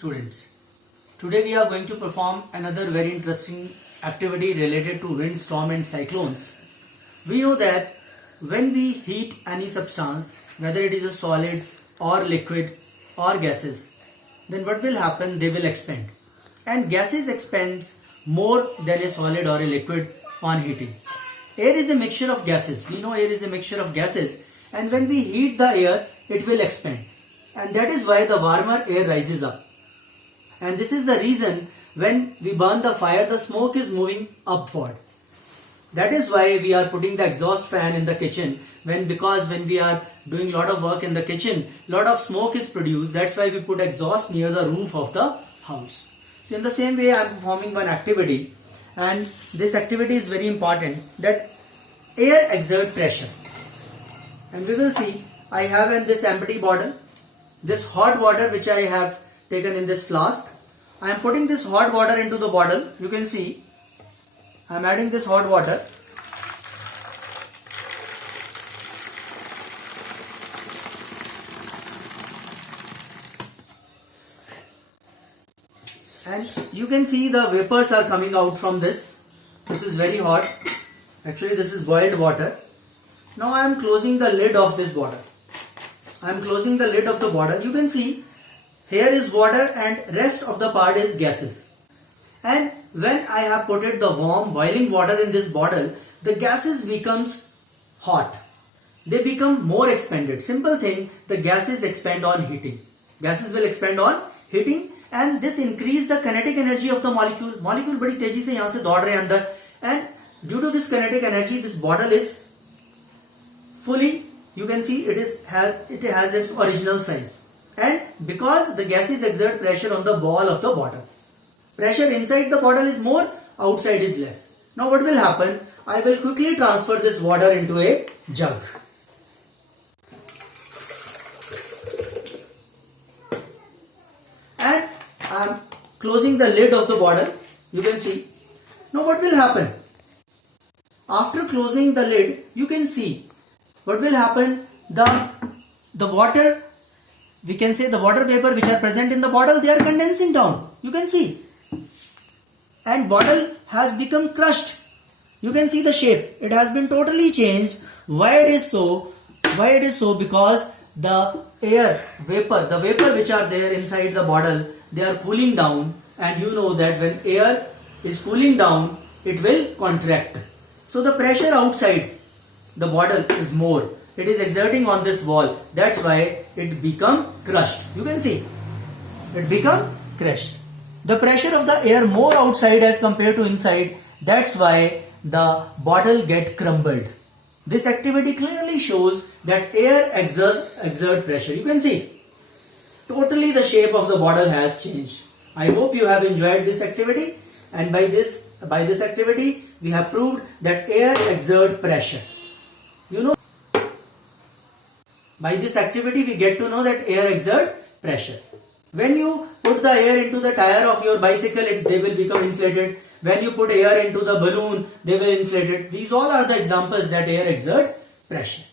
students. Today we are going to perform another very interesting activity related to wind, storm and cyclones. We know that when we heat any substance, whether it is a solid or liquid or gases, then what will happen? They will expand. And gases expand more than a solid or a liquid on heating. Air is a mixture of gases. We know air is a mixture of gases, and when we heat the air, it will expand. And that is why the warmer air rises up. And this is the reason when we burn the fire, the smoke is moving upward. That is why we are putting the exhaust fan in the kitchen, because when we are doing lot of work in the kitchen, lot of smoke is produced. That's why we put exhaust near the roof of the house. So in the same way, I am performing one activity, and this activity is very important, that air exert pressure. And we will see, I have in this empty bottle this hot water which I have taken in this flask. I am putting this hot water into the bottle. You can see I am adding this hot water. And you can see the vapors are coming out from this. This is very hot. Actually, this is boiled water. Now I am closing the lid of this bottle. I am closing the lid of the bottle. You can see here is water and rest of the part is gases. And when I have put it the warm boiling water in this bottle, the gases becomes hot. They become more expanded. Simple thing, the gases expand on heating. Gases will expand on heating, and this increase the kinetic energy of the molecule. Molecule बड़ी तेजी से यहाँ से दौड़ रहे हैं अंदर, and due to this kinetic energy, this bottle is fully, you can see it has its original size. And because the gases exert pressure on the ball of the bottle, pressure inside the bottle is more, outside is less. Now what will happen? I will quickly transfer this water into a jug. And I am closing the lid of the bottle. You can see. Now what will happen? After closing the lid, you can see what will happen. The water, we can say the water vapor which are present in the bottle, they are condensing down. You can see. And bottle has become crushed. You can see the shape. It has been totally changed. Why it is so? Why it is so? Because the air vapor, the vapor which are there inside the bottle, they are cooling down. And you know that when air is cooling down, it will contract. So the pressure outside the bottle is more. It is exerting on this wall. That's why it become crushed. You can see. It become crushed. The pressure of the air more outside as compared to inside. That's why the bottle get crumbled. This activity clearly shows that air exert pressure. You can see. Totally the shape of the bottle has changed. I hope you have enjoyed this activity. And by this activity, we have proved that air exert pressure. You know, by this activity, we get to know that air exert pressure. When you put the air into the tire of your bicycle, they will become inflated. When you put air into the balloon, they will inflate it. These all are the examples that air exert pressure.